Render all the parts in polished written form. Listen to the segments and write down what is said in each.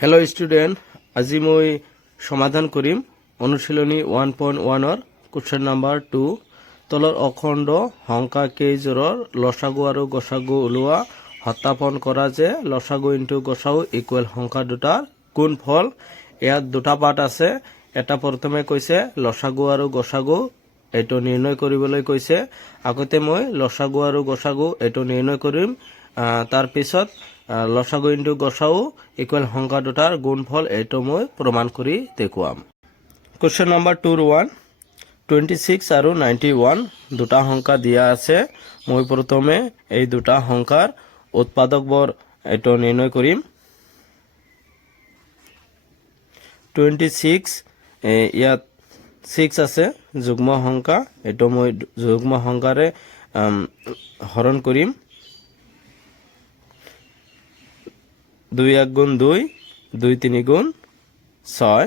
Hello' student, আজি মই সমাধান কৰিম অনুশীলনী 1.1 কুৱেশ্যন নম্বৰ 2 তলৰ অখণ্ড সংখ্যা কেইযোৰৰ লসাগু আৰু গসাগু ওলোৱা সত্যাপন কৰা যে লসাগু ইনটু গসাগু ইকুৱেল সংখ্যা দুটাৰ গুণফল। ইয়াত দুটা পাৰ্ট আছে। এটা প্ৰথমে কৈছে লসাগু আৰু গসাগু এইটো নিৰ্ণয় কৰিবলৈ কৈছে। আগতে মই লসাগু আৰু গসাগু এইটো নিৰ্ণয় কৰিম, তাৰ পিছত লসাগু ইনটু গসাগু ইকুৱেল সংখ্যা দুটাৰ গুণফল এইটো মই প্ৰমাণ কৰি দেখুৱাম। কুৱেশ্যন নম্বৰ 2 26 আৰু 91 দুটা সংখ্যা দিয়া আছে। মই প্ৰথমে এই দুটা সংখ্যাৰ উৎপাদকবোৰ এইটো নিৰ্ণয় কৰিম। 26 ইয়াত 6 আছে যুগ্ম সংখ্যা, এইটো মই যুগ্ম সংখ্যাৰে হৰণ কৰিম। 2 1 গুণ 2, 2 3 গুণ 6।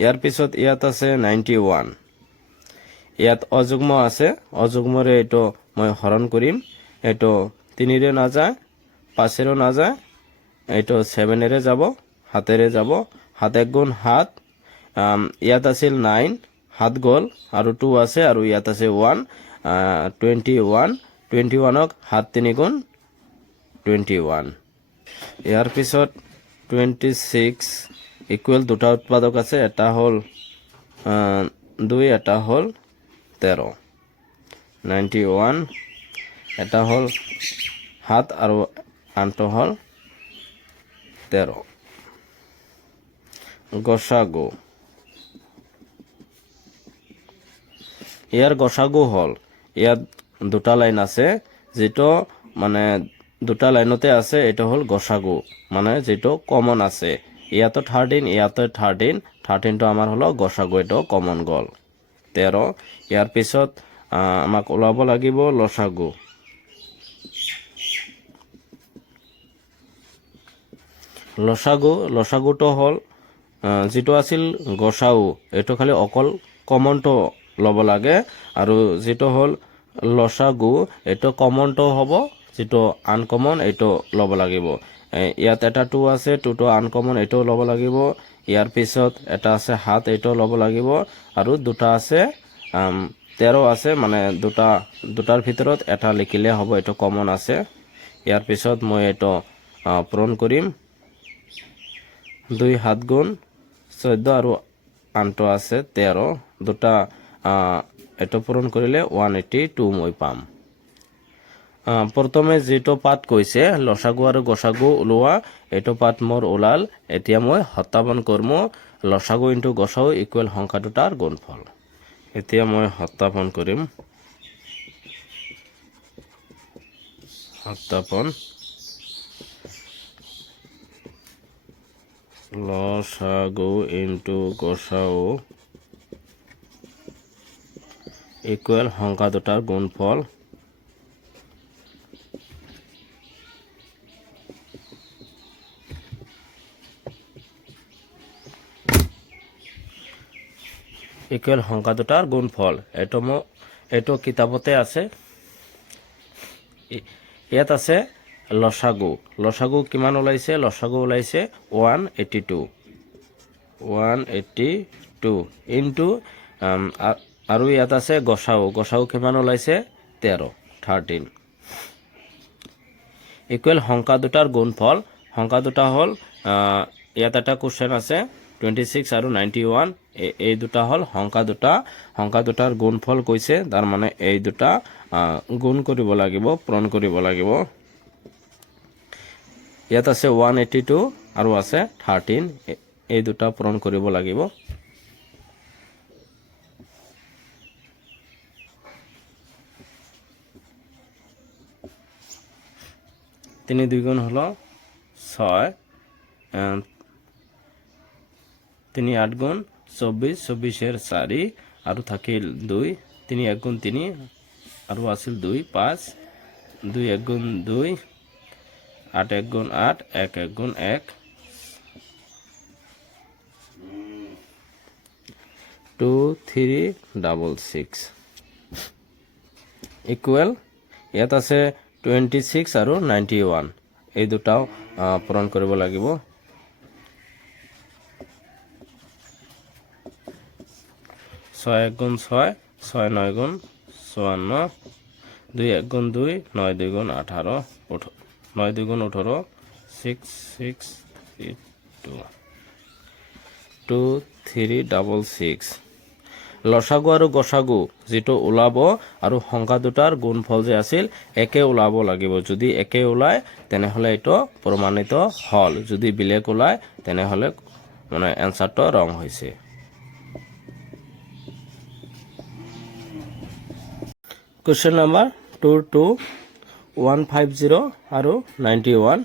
ইয়াৰ পিছত ইয়াত আছে 91, ইয়াত অযুগ্ম আছে, অযুগ্মৰে এইটো মই হৰণ কৰিম। এইটো 3ৰে নাযায়, 5ৰে নাযায়, এইটো 7ৰে যাব, 7ৰে যাব। 7 1 গুণ 7, ইয়াত আছিল 9, 7 গ'ল আৰু 2 আছে আৰু ইয়াত আছে 1, 21। 21ক 7 3 গুণ 21। ইয়াৰ পিছত 26 ইকুৱেল দুটা উৎপাদক আছে, এটা হ'ল 2, এটা হ'ল 13। 91 এটা হ'ল 7 আৰু আনটো হ'ল 13। গসাগু, ইয়াৰ গসাগু হ'ল, ইয়াত দুটা লাইন আছে, যিটো মানে দুটা লাইনতে আছে, এইটো হ'ল গসাগু, মানে যিটো কমন আছে। ইয়াতো 13, ইয়াতো 13, 13টো আমাৰ হলো গসাগু, এইটো কমন গ'ল 13। ইয়াৰ পিছত আমাক ওলাব লাগিব লসাগু। লসাগুটো হ'ল যিটো আছিল গসাগু, এইটো খালি অকল কমনটো ল'ব লাগে, আৰু যিটো হ'ল লসাগু এইটো কমনটো হ'ব, যিটো আনকমন এইটো ল'ব লাগিব। ইয়াত এটা 2 আছে, 2টো আনকমন, এইটো ল'ব লাগিব। ইয়াৰ পিছত এটা আছে 7, এইটো ল'ব লাগিব, আৰু দুটা আছে 13 আছে, মানে দুটাৰ ভিতৰত এটা লিখিলে হ'ব, এইটো কমন আছে। ইয়াৰ পিছত মই এইটো পূৰণ কৰিম। 2 7 গুণ 14 আৰু আনটো আছে 13, দুটা এইটো পূৰণ কৰিলে 182 মই পাম। প্ৰথমে যিটো পাঠ কৈছে লসাগু আৰু গসাগু ওলোৱা, এইটো পাঠ মোৰ ওলাল। এতিয়া মই সত্যাপন কৰিম লসাগু ইনটু গসাগু ইকুৱেল সংখ্যা দুটাৰ গুণফল। এতিয়া মই সত্যাপন কৰিম। সত্যাপন লসাগু ইনটু গসাগু ইকুৱেল সংখ্যা দুটাৰ গুণফল। ইকুৱেল সংখ্যা দুটাৰ গুণফল, এইটো কিতাপতে আছে। ইয়াত আছে লসাগু। লসাগু কিমান ওলাইছে? লসাগু ওলাইছে 182 ইনটু আৰু ইয়াত আছে গসাগু। গসাগু কিমান ওলাইছে? 13 ইকুৱেল সংখ্যা দুটাৰ গুণফল। সংখ্যা দুটা হ'ল, ইয়াত এটা কুৱেশ্যন আছে 26 আৰু 91, এই দুটা হ'ল সংখ্যা দুটা। সংখ্যা দুটাৰ গুণফল কৈছে, তাৰমানে এই দুটা গুণ কৰিব লাগিব, পূৰণ কৰিব লাগিব। ইয়াত আছে 182 আৰু আছে 13, এই দুটা পূৰণ কৰিব লাগিব। তিনি 2 গুণ হলো 6, 3 8 গুণ 24, 24 4 আৰু থাকিল 2, 3 1 গুণ 3 আৰু আছিল 2 5, 2 1 গুণ 2, 8 1 গুণ 8, 1 1 গুণ 1, 2 3 6 ইকুৱেল। ইয়াত আছে 26 আৰু 91, এই দুটাও পূৰণ কৰিব লাগিব। 6 1 গুণ 6 6 9 গুণ 54 2 1 গুণ 2 9 2 গুণ 18 9 2 গুণ 18 6 6 3 2 2 3 6 লসাগু আৰু গসাগু যেটো ওলাব আৰু সংখ্যা দুটাৰ গুণফল যে আছিল একে ওলাব লাগিব যদি একে ওলায় তেনেহলে এটো প্ৰমাণিত হল যদি বিলেক ওলায় তেনেহলে মানে এনসাৰটো ৰং হৈছে কোশ্চেন নাম্বাৰ 2 to 150 আৰু 91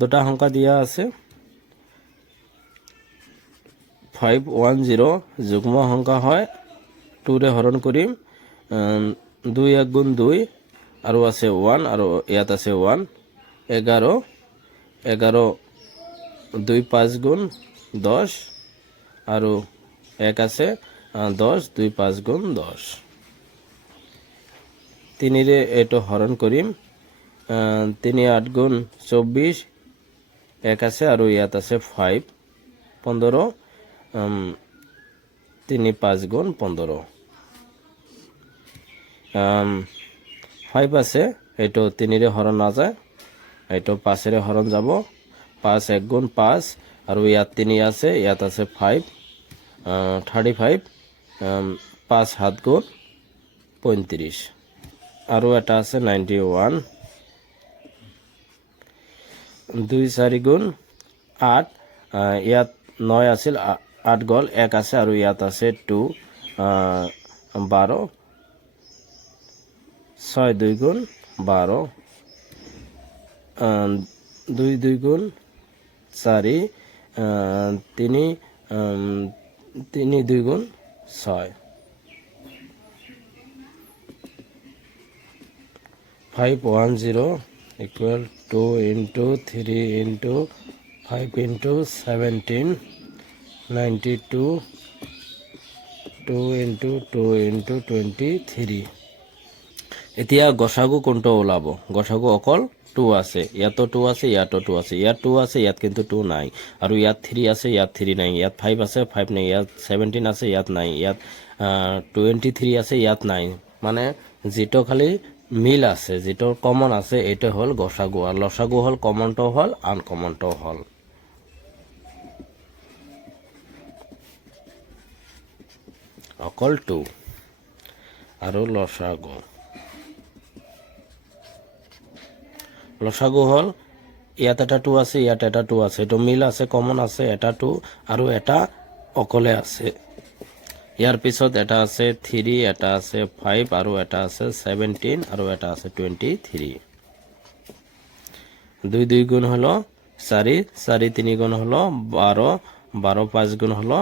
দুটা সংখ্যা দিয়া আছে 510 যুগ্ম সংখ্যা হয় 2 ৰে হৰণ কৰিম 2 1 গুণ 2 আৰু আছে 1 আৰু ইয়াত আছে 1 11 11 2 5 গুণ 10 আৰু 1 আছে 10 2 5 গুণ 10 3 ৰে এটো হৰণ কৰিম 3 8 গুণ 24 1 আছে আৰু ইয়াত আছে 5 15 3 5 গুণ 15 5 আছে এটো 3 ৰে হৰণ না যায় এটো 5 ৰে হৰণ যাব 5 1 গুণ 5 আৰু ইয়াত 3 আছে ইয়াত আছে 5 35 5 7 গুণ 35 আৰু এটা আছে 91 2 4 গুণ 8 ইয়াত 9 আছিল 8 গল 1 আছে আৰু ইয়াত আছে 2 12 6 2 গুণ 12 2 2 গুণ 4 3 3 2 গুণ 6 510 equal 2 into 3 into 5 into 17 92 2 into 2 into 23 এতিয়া গসাগু কোনটো ওলাব গসাগু অকল 2 আছে ইয়াতো 2 আছে ইয়াতো 2 আছে ইয়াত 2 আছে ইয়াত কিন্তু 2 নাই আৰু ইয়াত 3 আছে ইয়াত 3 নাই ইয়াত 5 আছে 5 নাই ইয়াত 17 আছে ইয়াত নাই ইয়াত 23 আছে ইয়াত নাই মানে যেটো খালি মিল আছে যেটো কমন আছে এটা হল গসাগু আর লসাগু হল কমনটো হল আনকমনটো হল অকল 2 আৰু লসাগু লসাগু হল ইয়াত এটা 2 আছে ইয়াত এটা 2 আছে তো মিল আছে কমন আছে এটা 2 আৰু এটা অকলে আছে ইয়াৰ পিছত এটা আছে 3 এটা আছে 5 আৰু এটা আছে 17 আৰু এটা আছে 23 2 2 গুণ হলো 4 4 3 গুণ হলো 12 12 5 গুণ হলো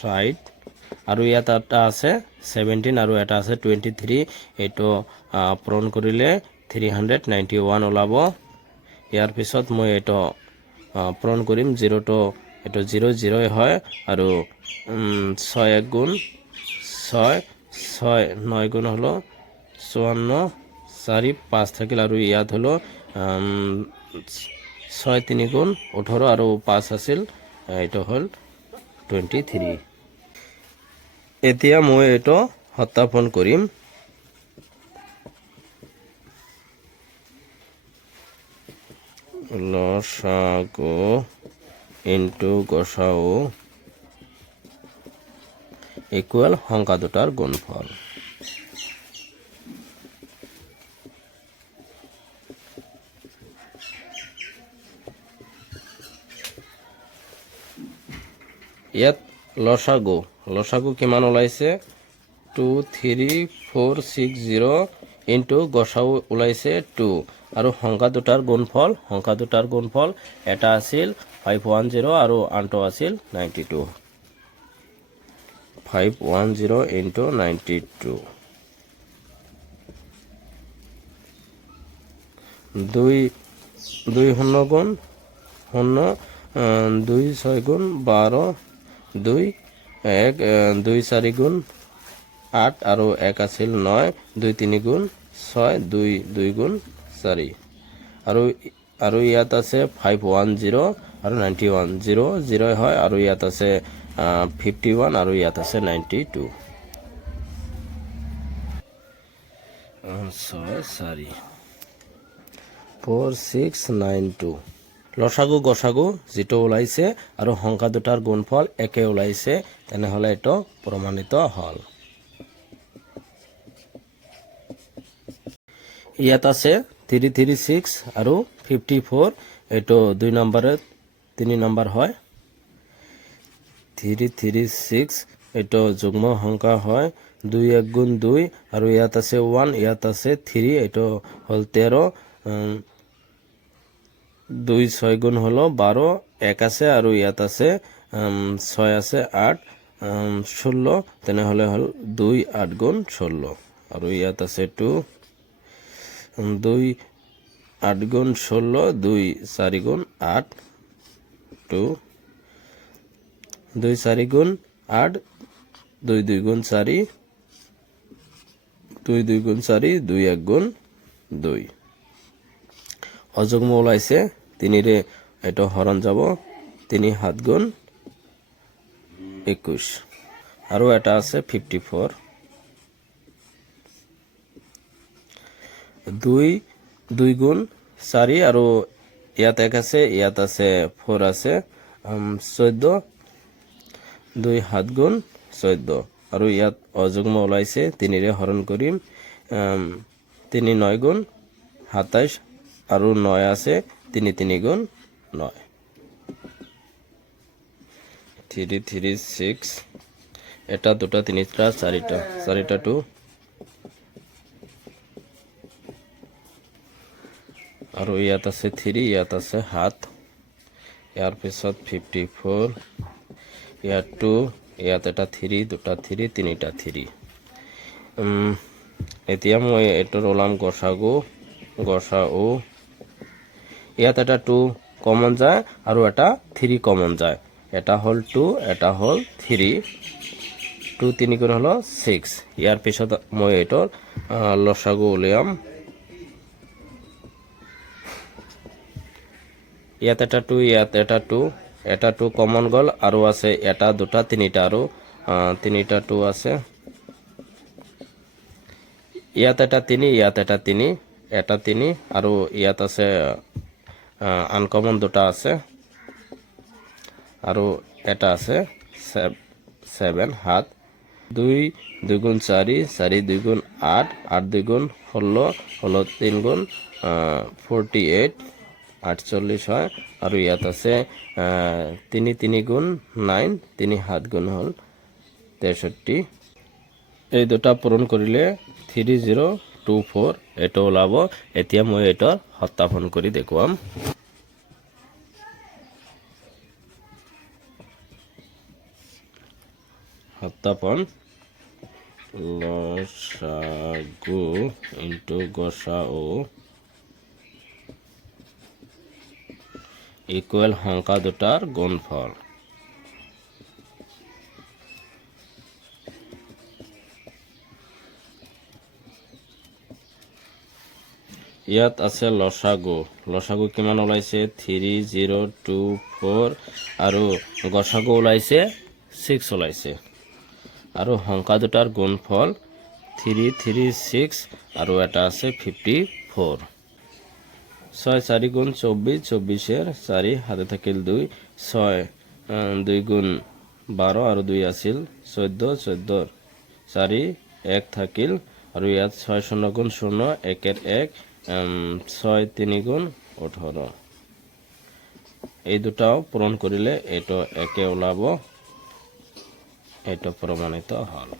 60 আৰু ইয়াত এটা আছে 17 আৰু এটা আছে 23 এটো পূৰণ কৰিলে 391 ওলাব ইয়াৰ পিছত মই এটো পূৰণ কৰিম 0 to এটো 0 0 হয় আৰু 6 1 গুণ 6 6 9 গুণ হলো 54 4 5 থাকিল আৰু ইয়াত হলো 6 3 গুণ 18 আৰু 5 আছিল এটো হল 23 এতিয়া মই এটো সত্যাপন কৰিম লসাগু ইনটু গসাগু ইকুয়াল সংখ্যা দুটাৰ গুণফল ইয়াত লসাগু লসাগু কিমান ওলাইছে 2 3 4 6 0 ইনটু গসাগু ওলাইছে 2 আৰু সংখ্যা দুটাৰ গুণফল এটা আছিল 510 আৰু আনটো আছিল 92 510 into 92 2 শূন্য গুণ শূন্য 2 6 গুণ 12 2 1 2 4 গুণ 8 আৰু 1 আছিল 9 2 3 গুণ 6 2 2 গুণ 4 আৰু ইয়াত আছে 510 আৰু 91 0 0 হয় আৰু ইয়াত আছে 51 আৰু ইয়াত আছে 92 4 4692 লসাগু গসাগু যেটো ওলাইছে আৰু সংখ্যা দুটাৰ গুণফল একে ওলাইছে তেনেহলে এটো প্ৰমাণিত হল ইয়াত আছে 336 আৰু 54 এটো 2 নম্বৰত 3 নম্বৰ হয় 336 এটো যুগ্ম সংখ্যা হয় 2 1 গুণ 2 আৰু ইয়াত আছে 1 ইয়াত আছে 3 এটো হল 13 2 6 গুণ হলো 12 1 আছে আৰু ইয়াত আছে 6 আছে 8 16 তেনেহলে হল 2 8 গুণ 16 আৰু ইয়াত আছে 2 2 8 গুণ 16 2 4 গুণ 8 2 2 4 গুণ 8 2 2 গুণ 4 2 2 গুণ 4 2 1 গুণ 2 অযুগ্ম ওলাইছে 3 রে এটা হরণ যাব 3 7 গুণ 21 আৰু এটা আছে 54 2 2 গুণ 4 আৰু ইয়াত এক আছে ইয়াত আছে 4 আছে 14 2 7 গুণ 14 আৰু ইয়াত অযুগ্ম ওলাইছে 3 ৰে হৰণ কৰিম 3 9 গুণ 27 আৰু 9 আছে 3 3 গুণ 9 336 এটা দুটা তিনিটা চাৰিটা চাৰিটা 2 আৰু ইয়াত আছে 3 ইয়াত আছে 7 ইয়াৰ পিছত 54 ইয়াত 2 ইয়াত এটা 3 দুটা 3 তিনিটা 3 এতিয়া মই এটোৰ ওলাম গসাগু গসাউ ইয়াত এটা 2 কমন যায় আৰু এটা 3 কমন যায় এটা হল 2 এটা হল 3 2 3 গুণ হলো 6 ইয়াৰ পিছত মই এটোৰ লসাগু উলিয়াম ইয়াত এটা 2 ইয়াত এটা 2 এটা 2 কমন গল আৰু আছে এটা দুটা তিনিটা আৰু তিনিটা 2 আছে ইয়াত এটা 3 ইয়াত এটা 3 এটা 3 আৰু ইয়াত আছে আনকমন দুটা আছে আৰু এটা আছে 7 7 2 2 গুণ 4 4 2 গুণ 8 8 2 গুণ 16 16 3 গুণ 48 48 হয় আৰু ইয়াত আছে 3 3 গুণ 9 3 7 গুণ হল 63 এই দুটা পূৰণ কৰিলে 3024 এটো ওলাব এতিয়া মই এটা সত্যাপন কৰি দেখুৱাম সত্যাপন লসাগু ইনটু গসাউ ইকুয়াল সংখ্যা দুটাৰ গুণফল ইয়াত আছে লসাগু লসাগু কিমান ওলাইছে 3024 আৰু গসাগু ওলাইছে 6 ওলাইছে আৰু সংখ্যা দুটাৰ গুণফল 336 আৰু এটা আছে 54 6 4 গুণ 24 24 এৰ 4 হাতে থাকিল 2 6 2 গুণ 12 আৰু 2 আছিল 14 14 4 1 থাকিল আৰু ইয়াত 6 0 গুণ 0 1 এর 1 6 3 গুণ 18 এই দুটাও পূরণ করিলে এটো একে ওলাব এটো প্রমাণিত হল